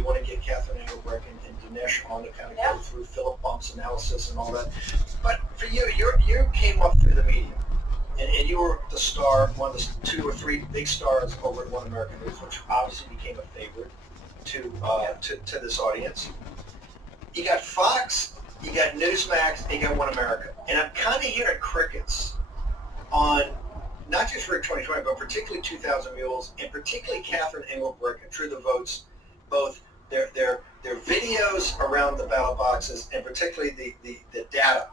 we want to get Catherine Engelbrecht and Dinesh on to kind of go through Philip Bump's analysis and all that. But for you, you came up through the media. And you were the star, one of the 2 or 3 big stars over at One American News, which obviously became a favorite to this audience. You got Fox, you got Newsmax, and you got One America. And I'm kind of hearing crickets on not just Rick 2020, but particularly 2,000 Mules, and particularly Catherine Engelbrecht and True the Votes, both their videos around the ballot boxes and particularly the data.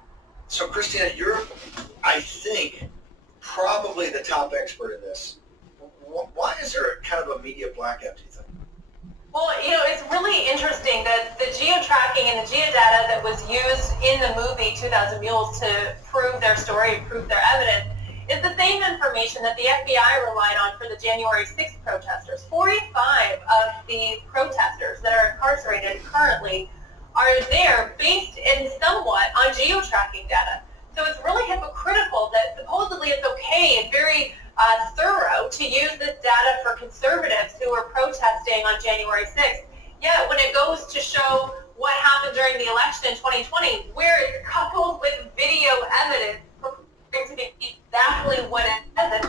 So Christina, you're, I think, probably the top expert in this. Why is there kind of a media blackout, do you think? Well, it's really interesting that the geo-tracking and the geodata that was used in the movie 2,000 Mules to prove their story, prove their evidence, is the same information that the FBI relied on for the January 6th protesters. 45 of the protesters that are incarcerated currently are there based in somewhat on geo-tracking data. So it's really hypocritical that supposedly it's okay and very thorough to use this data for conservatives who are protesting on January 6th. Yet when it goes to show what happened during the election in 2020, where it's coupled with video evidence to be exactly what it says,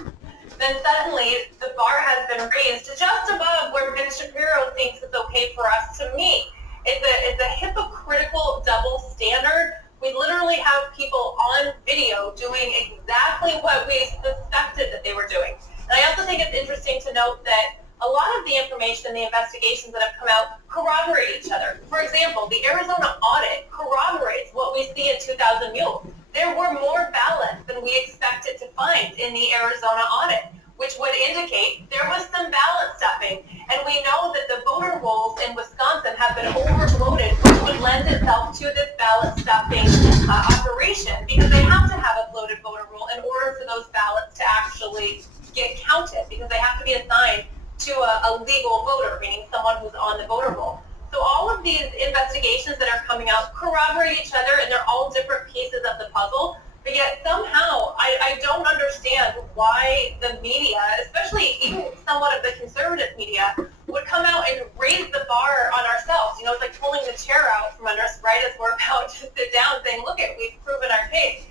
then suddenly the bar has been raised to just above where Ben Shapiro thinks it's okay for us to meet. It's a hypocritical double standard. We literally have people on video doing exactly what we suspected that they were doing. And I also think it's interesting to note that a lot of the information and the investigations that have come out corroborate each other. For example, the Arizona audit corroborates what we see in 2,000 Mules. There were more ballots than we expected to find in the Arizona audit, which would indicate there was some ballot stuffing. And we know that the voter rolls in Wisconsin have been overloaded, which would lend itself to this ballot stuffing operation, because they have to have a loaded voter roll in order for those ballots to actually get counted, because they have to be assigned to a legal voter, meaning someone who's on the voter roll. So all of these investigations that are coming out corroborate each other, and they're all different pieces of the puzzle. But yet somehow I don't understand why the media, especially even somewhat of the conservative media, would come out and raise the bar on ourselves. It's like pulling the chair out from under us right as we're about to sit down, saying, look, we've proven our case.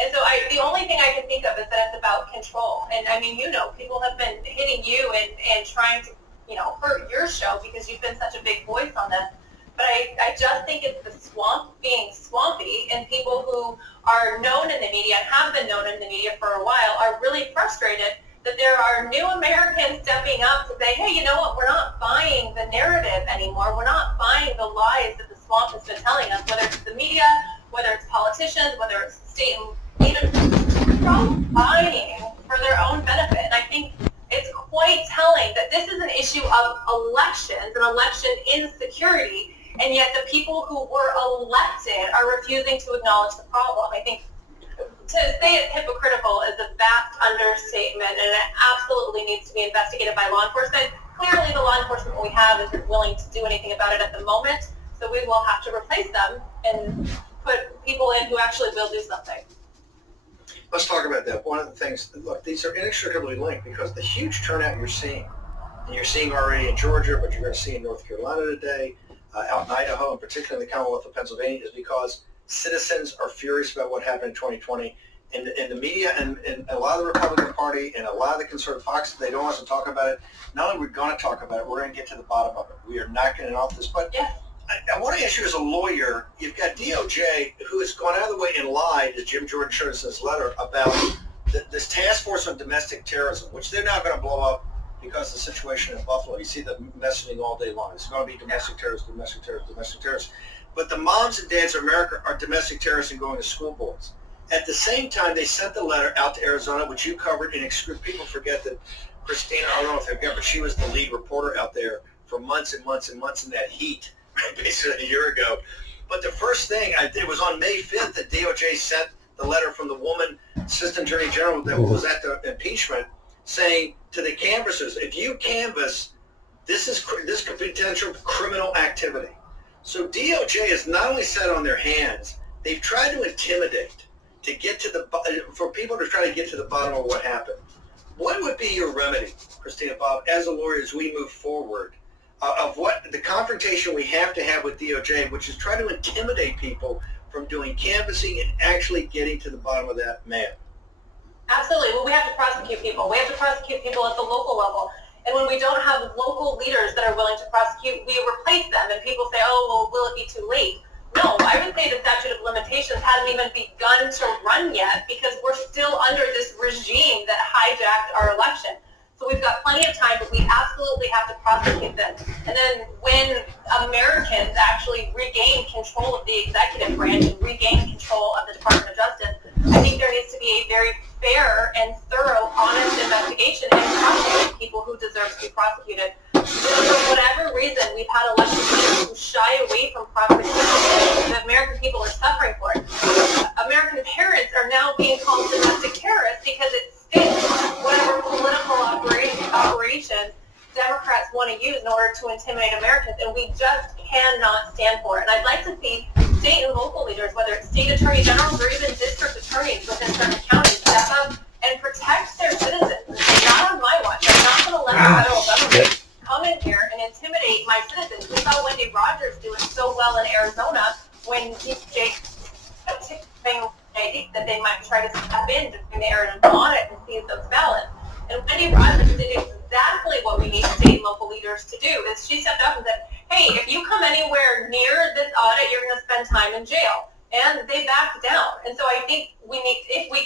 And so the only thing I can think of is that it's about control. And I mean, people have been hitting you and trying to, hurt your show because you've been such a big voice on this. But I just think it's the swamp being swampy, and people who are known in the media and have been known in the media for a while are really frustrated that there are new Americans stepping up to say, hey, you know what, we're not buying the narrative anymore. We're not buying the lies that the swamp has been telling us, whether it's the media, whether it's politicians, whether it's state and they're all buying for their own benefit. And I think it's quite telling that this is an issue of elections and election insecurity, and yet the people who were elected are refusing to acknowledge the problem. I think to say it's hypocritical is a vast understatement, and it absolutely needs to be investigated by law enforcement. Clearly the law enforcement we have isn't willing to do anything about it at the moment, so we will have to replace them and put people in who actually will do something. Let's talk about that. One of the things, look, these are inextricably linked, because the huge turnout you're seeing, and you're seeing already in Georgia, but you're going to see in North Carolina today, out in Idaho, and particularly in the Commonwealth of Pennsylvania, is because citizens are furious about what happened in 2020. And the media and a lot of the Republican Party and a lot of the conservative Fox, they don't want us to talk about it. Not only are we going to talk about it, we're going to get to the bottom of it. We are not getting off this. But yeah. I want to ask you, as a lawyer, you've got DOJ, who has gone out of the way and lied, as Jim Jordan showed us in his letter, about this task force on domestic terrorism, which they're now going to blow up because of the situation in Buffalo. You see the messaging all day long. It's going to be domestic terrorists, domestic terrorists, domestic terrorists. But the moms and dads of America are domestic terrorists and going to school boards. At the same time, they sent the letter out to Arizona, which you covered, and people forget that Christina, I don't know if they forget, but she was the lead reporter out there for months and months and months in that heat, basically a year ago. But the first thing, it was on May 5th that DOJ sent the letter from the woman, Assistant Attorney General, that was at the impeachment, saying to the canvassers, if you canvass, this could be potential criminal activity. So DOJ is not only sat on their hands, they've tried to intimidate to get to for people to try to get to the bottom of what happened. What would be your remedy, Christina Bobb, as a lawyer, as we move forward? of what the confrontation we have to have with DOJ, which is try to intimidate people from doing canvassing and actually getting to the bottom of that mail. Absolutely. Well, we have to prosecute people. We have to prosecute people at the local level. And when we don't have local leaders that are willing to prosecute, we replace them. And people say, oh, well, will it be too late? No, I would say the statute of limitations hasn't even begun to run yet because we're still under this regime that hijacked our election. So we've got plenty of time, but we absolutely have to prosecute them. And then when Americans actually regain control of the executive branch and regain control of the Department of Justice, I think there needs to be a very fair and thorough, honest investigation and prosecute people who deserve to be prosecuted. For whatever reason, we've had elected leaders who shy away from prosecution. The American people are suffering for it. American parents are now being called domestic terrorists because it fits whatever political operations Democrats want to use in order to intimidate Americans, and we just cannot stand for it. And I'd like to see state and local leaders, whether it's state attorney generals or even district attorneys within certain counties, step up and protect their citizens. And say, not on my watch. I'm not going to let the federal government come in here and intimidate my citizens. We saw Wendy Rogers do it so well in Arizona when Jake that they might try to step in during the Arizona audit and seize those ballots. And Wendy Rogers did exactly what we need state and local leaders to do. Is she stepped up and said, hey, if you come anywhere near this audit, you're going to spend time in jail. And they backed down. And so I think we need, if we